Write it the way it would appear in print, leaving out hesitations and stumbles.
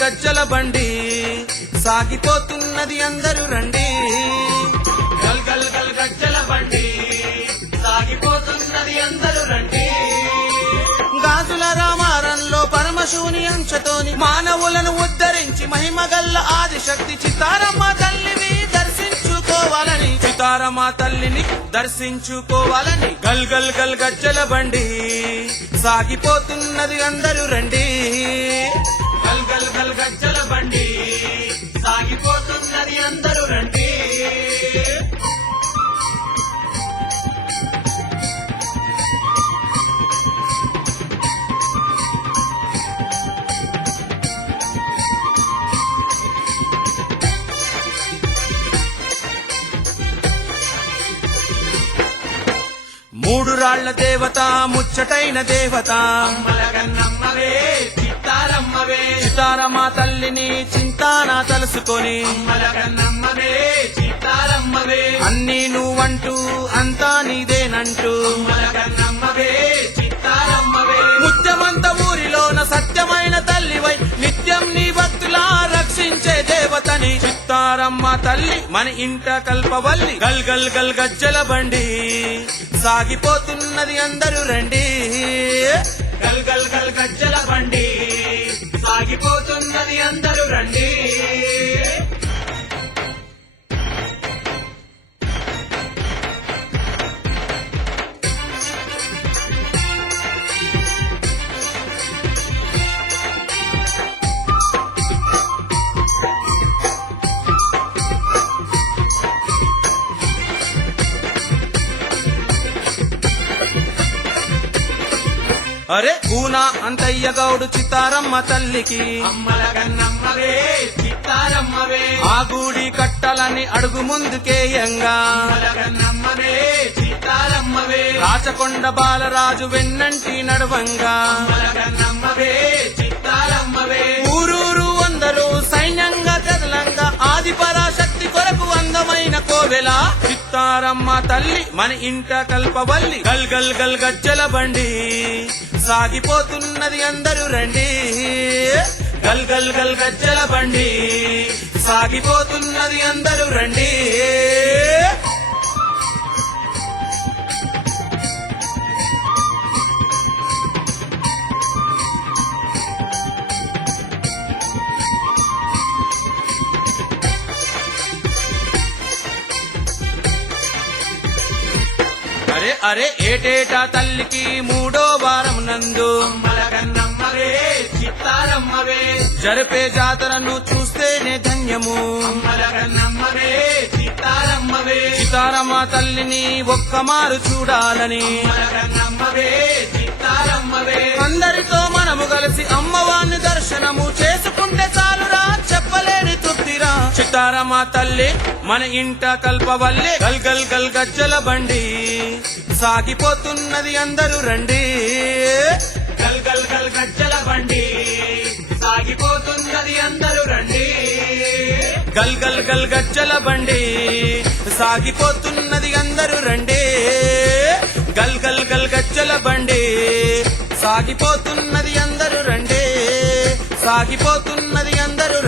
గజ్జల బండి సాగిపోతున్నది అందరూ రండి గల్ గల్ గల్ గజ్జల బండి సాగిపోతున్నది అందరూ రండి. గాజుల రామారంలో పరమశివుని అంశతోని మానవులను ఉద్ధరించి మహిమగల్ల ఆదిశక్తి చిత్తారమ్మ తల్లిని దర్శించుకోవాలని చిత్తారమ్మ తల్లిని దర్శించుకోవాలని గల్ గల్ గల్ గజ్జల బండి సాగిపోతున్నది అందరూ రండి గల్ గల్ గల్ గజ్జల బండి సాగిపోతున్నది అందరూ రండి. మూడు రాళ్ల దేవత ముచ్చటైన దేవత అమ్మలగన్నమ్మవే చిత్తారమ్మవే చిత్తారమ్మ తల్లిని చింతాన తలుసుకొని అమ్మలగన్నమ్మవే చిత్తారమ్మవే అన్నీ నువ్వంటూ అంతా నీదేనంటూ అమ్మలగన్నమ్మవే చిత్తారమ్మవే ముత్యమంత ఊరిలోన సత్యమైన తల్లివై నిత్యం నీ భక్తులా రక్షించే దేవతని చిత్తారమ్మ తల్లి మన ఇంట కల్పవల్లి గల్ గల్ గల్ గజ్జల బండి సాగిపోతున్నది అందరూ రండి గల్ గల్ గల్ గజ్జల బండి సాగిపోతున్నది అందరూ రండి. అరే పూనా అంతయ్య గౌడు చిత్తారమ్మ తల్లికి అమ్మలగన్నమ్మవే చిత్తారమ్మవే ఆ గుడి కట్టాలని అడుగు ముందుకేయంగా అమ్మలగన్నమ్మవే చిత్తారమ్మవే రాచకొండ బాలరాజు వెన్నంటి నడవంగా అమ్మలగన్నమ్మవే చిత్తారమ్మవే ఊరూరు అందరూ సైన్యంగా కదలంగా ఆది పరాశక్తి కొరకు అందమైన కోవెల చిత్తారమ్మ తల్లి మన ఇంట కల్పవల్లి గల్ గల్ గల్ గజ్జల బండి సాగిపోతున్నది అందరూ రండి గల్ గల్ గల్ గజ్జల బండి సాగిపోతున్నది అందరూ రండి. అరే అరే ఏటేటా తల్లికి మూడో వారం నందు అమ్మలగన్నమ్మవే చిత్తారమ్మవే జరిపే జాతరను చూస్తేనే ధన్యము అమ్మలగన్నమ్మవే చిత్తారమ్మవే చిత్తారమ్మ తల్లిని ఒక్కమారు చూడాలని అమ్మలగన్నమ్మవే చిత్తారమ్మవే అందరితో మనము కలిసి అమ్మవారిని దర్శనము చేసుకుంటే చాలురా చెప్పలేని తృప్తిరా చిత్తారమ్మ తల్లి మన ఇంట కల్పవల్లి గల్ గల్ గల్ గజ్జల బండి సాగిపోతున్నది అందరూ రండి గల్ గల్ గల్ గజ్జల బండి సాగిపోతున్నది అందరూ రండి. గల్ గల్ గల్ గజ్జల బండి సాగిపోతున్నది అందరూ రండి గల్ గల్ గల్ గజ్జల బండి సాగిపోతున్నది అందరూ రండి సాగిపోతున్నది అందరూ